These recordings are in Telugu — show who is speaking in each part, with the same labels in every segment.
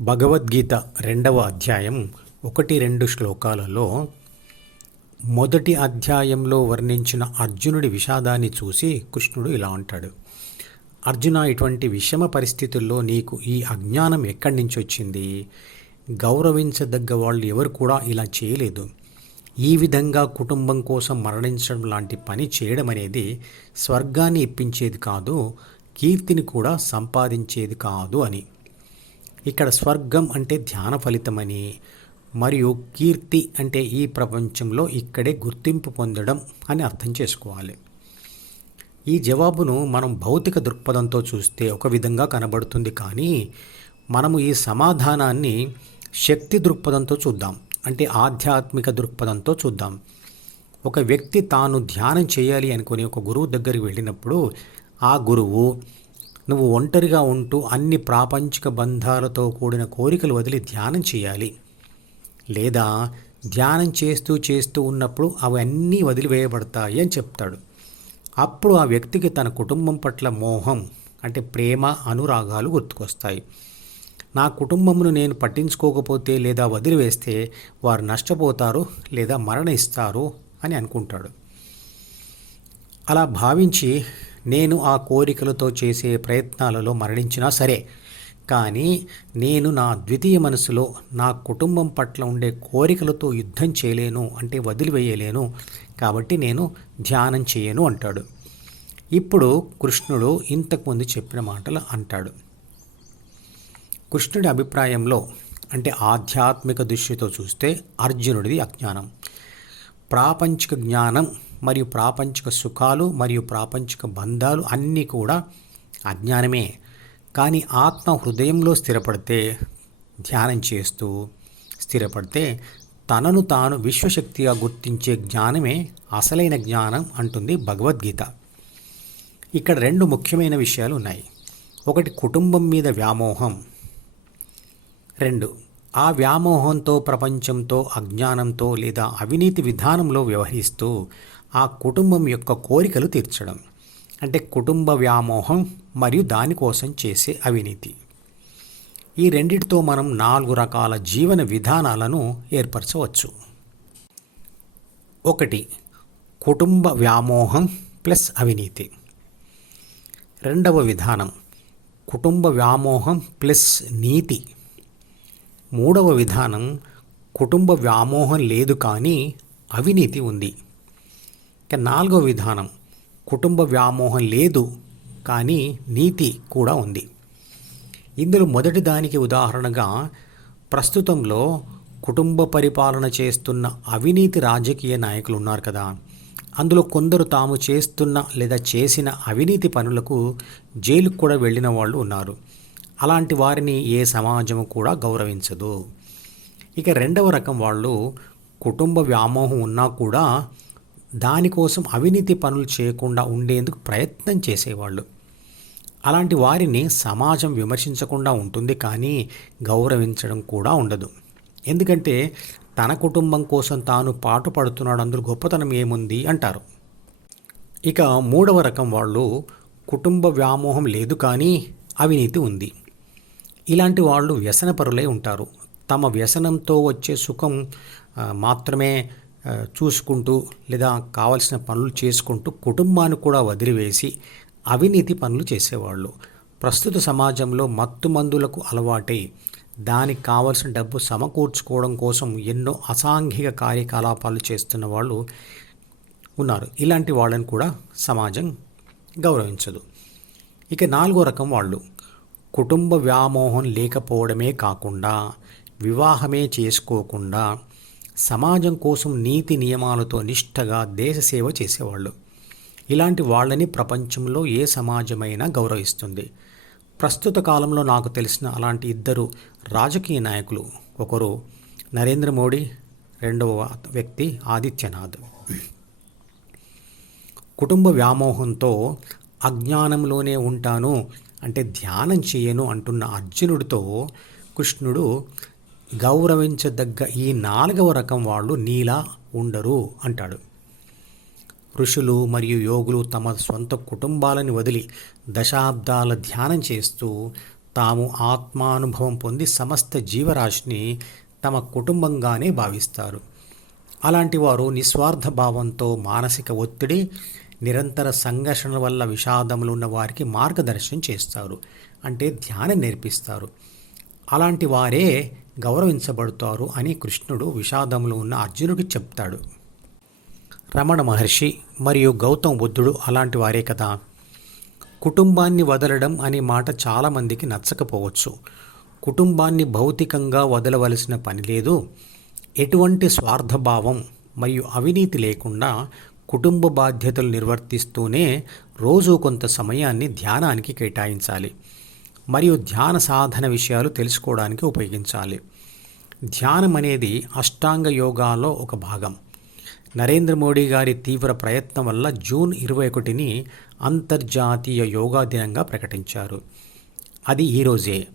Speaker 1: భగవద్గీత రెండవ అధ్యాయం ఒకటి రెండు శ్లోకాలలో మొదటి అధ్యాయంలో వర్ణించిన అర్జునుడి విషాదాన్ని చూసి కృష్ణుడు ఇలా అంటాడు. అర్జున ఇటువంటి విషమ పరిస్థితుల్లో నీకు ఈ అజ్ఞానం ఎక్కడి నుంచి వచ్చింది? గౌరవించదగ్గ వాళ్ళు ఎవరు కూడా ఇలా చేయలేదు. ఈ విధంగా కుటుంబం కోసం మరణించడం లాంటి పని చేయడం అనేది స్వర్గాన్ని ఇప్పించేది కాదు కీర్తిని కూడా సంపాదించేది కాదు అని. ఇక్కడ స్వర్గం అంటే ధ్యాన ఫలితమని మరియు కీర్తి అంటే ఈ ప్రపంచంలో ఇక్కడే గుర్తింపు పొందడం అని అర్థం చేసుకోవాలి. ఈ జవాబును మనం భౌతిక దృక్పథంతో చూస్తే ఒక విధంగా కనబడుతుంది కానీ మనము ఈ సమాధానాన్ని శక్తి దృక్పథంతో చూద్దాం. అంటే ఆధ్యాత్మిక దృక్పథంతో చూద్దాం. ఒక వ్యక్తి తాను ధ్యానం చేయాలి అనుకుని ఒక గురువు దగ్గరికి వెళ్ళినప్పుడు ఆ గురువు నువ్వు ఒంటరిగా ఉంటూ అన్ని ప్రాపంచిక బంధాలతో కూడిన కోరికలు వదిలి ధ్యానం చేయాలి. లేదా ధ్యానం చేస్తూ చేస్తూ ఉన్నప్పుడు అవన్నీ వదిలివేయబడతాయి అని చెప్తాడు. అప్పుడు ఆ వ్యక్తికి తన కుటుంబం పట్ల మోహం అంటే ప్రేమ అనురాగాలు గుర్తుకొస్తాయి. నా కుటుంబమును నేను పట్టించుకోకపోతే లేదా వదిలివేస్తే వారు నష్టపోతారు లేదా మరణిస్తారు అని అనుకుంటాడు. అలా భావించి నేను ఆ కోరికలతో చేసే ప్రయత్నాలలో మరణించినా సరే కానీ నేను నా ద్వితీయ మనసులో నా కుటుంబం పట్ల ఉండే కోరికలతో యుద్ధం చేయలేను అంటే వదిలివేయలేను కాబట్టి నేను ధ్యానం చేయను అంటాడు. ఇప్పుడు కృష్ణుడు ఇంతకుముందు చెప్పిన మాటలు అంటాడు. కృష్ణుడి అభిప్రాయంలో అంటే ఆధ్యాత్మిక దృష్టితో చూస్తే అర్జునుడిది అజ్ఞానం. ప్రాపంచిక జ్ఞానం మరియు ప్రాపంచిక సుఖాలు మరియు ప్రాపంచిక బంధాలు అన్నీ కూడా అజ్ఞానమే. కానీ ఆత్మ హృదయంలో స్థిరపడితే ధ్యానం చేస్తూ స్థిరపడితే తనను తాను విశ్వశక్తిగా గుర్తించే జ్ఞానమే అసలైన జ్ఞానం అంటుంది భగవద్గీత. ఇక్కడ రెండు ముఖ్యమైన విషయాలు ఉన్నాయి. ఒకటి కుటుంబం మీద వ్యామోహం. రెండు ఆ వ్యామోహంతో ప్రపంచంతో అజ్ఞానంతో లేదా అవినీతి విధానంలో వ్యవహరిస్తూ ఆ కుటుంబం యొక్క కోరికలు తీర్చడం. అంటే కుటుంబ వ్యామోహం మరియు దానికోసం చేసే అవినీతి. ఈ రెండిటితో మనం నాలుగు రకాల జీవన విధానాలను ఏర్పరచవచ్చు. ఒకటి కుటుంబ వ్యామోహం ప్లస్ అవినీతి. రెండవ విధానం కుటుంబ వ్యామోహం ప్లస్ నీతి. మూడవ విధానం కుటుంబ వ్యామోహం లేదు కానీ అవినీతి ఉంది. ఇక నాలుగవ విధానం కుటుంబ వ్యామోహం లేదు కానీ నీతి కూడా ఉంది. ఇందులో మొదటి దానికి ఉదాహరణగా ప్రస్తుతంలో కుటుంబ పరిపాలన చేస్తున్న అవినీతి రాజకీయ నాయకులు ఉన్నారు కదా. అందులో కొందరు తాము చేస్తున్న లేదా చేసిన అవినీతి పనులకు జైలుకు కూడా వెళ్ళిన వాళ్ళు ఉన్నారు. అలాంటి వారిని ఏ సమాజము కూడా గౌరవించదు. ఇక రెండవ రకం వాళ్ళు కుటుంబ వ్యామోహం ఉన్నా కూడా దానికోసం అవినీతి పనులు చేయకుండా ఉండేందుకు ప్రయత్నం చేసేవాళ్ళు. అలాంటి వారిని సమాజం విమర్శించకుండా ఉంటుంది కానీ గౌరవించడం కూడా ఉండదు. ఎందుకంటే తన కుటుంబం కోసం తాను పాటు పడుతున్నాడు అందులో గొప్పతనం ఏముంది అంటారు. ఇక మూడవ రకం వాళ్ళు కుటుంబ వ్యామోహం లేదు కానీ అవినీతి ఉంది. ఇలాంటి వాళ్ళు వ్యసనపరులై ఉంటారు. తమ వ్యసనంతో వచ్చే సుఖం మాత్రమే చూసుకుంటూ లేదా కావలసిన పనులు చేసుకుంటూ కుటుంబాన్ని కూడా వదిలివేసి అవినీతి పనులు చేసేవాళ్ళు. ప్రస్తుత సమాజంలో మత్తు మందులకు అలవాటై దానికి కావలసిన డబ్బు సమకూర్చుకోవడం కోసం ఎన్నో అసాంఘిక కార్యకలాపాలు చేస్తున్న వాళ్ళు ఉన్నారు. ఇలాంటి వాళ్ళని కూడా సమాజం గౌరవించదు. ఇక నాలుగో రకం వాళ్ళు. కుటుంబ వ్యామోహం లేకపోవడమే కాకుండా వివాహమే చేసుకోకుండా సమాజం కోసం నీతి నియమాలతో నిష్టగా దేశ సేవ చేసేవాళ్ళు. ఇలాంటి వాళ్ళని ప్రపంచంలో ఏ సమాజమైనా గౌరవిస్తుంది. ప్రస్తుత కాలంలో నాకు తెలిసిన అలాంటి ఇద్దరు రాజకీయ నాయకులు ఒకరు నరేంద్ర మోడీ రెండవ వ్యక్తి ఆదిత్యనాథ్. కుటుంబ వ్యామోహంతో అజ్ఞానంలోనే ఉంటాను అంటే ధ్యానం చేయను అంటున్న అర్జునుడితో కృష్ణుడు గౌరవించదగ్గ ఈ నాలుగవ రకం వాళ్ళు నీలా ఉండరు అంటాడు. ఋషులు మరియు యోగులు తమ సొంత కుటుంబాలను వదిలి దశాబ్దాల ధ్యానం చేస్తూ తాము ఆత్మానుభవం పొంది సమస్త జీవరాశిని తమ కుటుంబంగానే భావిస్తారు. అలాంటి వారు నిస్వార్థ భావంతో మానసిక ఒత్తిడి నిరంతర సంఘర్షణ వల్ల విషాదములు ఉన్న వారికి మార్గదర్శనం చేస్తారు అంటే ధ్యానం నేర్పిస్తారు. అలాంటి వారే గౌరవించబడతారు అని కృష్ణుడు విషాదంలో ఉన్న అర్జునుడికి చెప్తాడు. రమణ మహర్షి మరియు గౌతమ్ బుద్ధుడు అలాంటి వారే కదా. కుటుంబాన్ని వదలడం అనే మాట చాలామందికి నచ్చకపోవచ్చు. కుటుంబాన్ని భౌతికంగా వదలవలసిన పని లేదు. ఎటువంటి స్వార్థభావం మరియు అవినీతి లేకుండా కుటుంబ బాధ్యతలు నిర్వర్తిస్తూనే రోజు కొంత సమయాన్ని ధ్యానానికి కేటాయించాలి. మరియు ధ్యాన సాధన విషయాలు తెలుసుకోవడానికి ఉపయోగించాలి. ధ్యానం అనేది అష్టాంగ యోగాలో ఒక భాగం. నరేంద్ర మోడీ గారి తీవ్ర ప్రయత్నం వల్ల జూన్ ఇరవై ఒకటిని అంతర్జాతీయ యోగా దినంగా ప్రకటించారు. అది ఈరోజే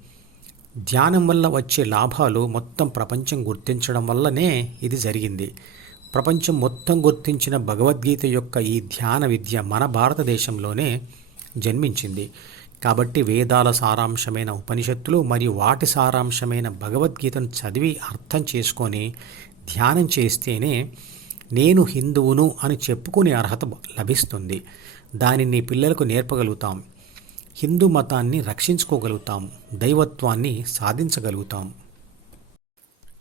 Speaker 1: ధ్యానం వల్ల వచ్చే లాభాలు మొత్తం ప్రపంచం గుర్తించడం వల్లనే ఇది జరిగింది. ప్రపంచం మొత్తం గుర్తించిన భగవద్గీత యొక్క ఈ ధ్యాన విద్య మన భారతదేశంలోనే జన్మించింది. కాబట్టి వేదాల సారాంశమైన ఉపనిషత్తులు మరియు వాటి సారాంశమైన భగవద్గీతను చదివి అర్థం చేసుకొని ధ్యానం చేస్తేనే నేను హిందువును అని చెప్పుకునే అర్హత లభిస్తుంది. దానిని పిల్లలకు నేర్పగలుగుతాం. హిందూ మతాన్ని రక్షించుకోగలుగుతాం. దైవత్వాన్ని సాధించగలుగుతాం.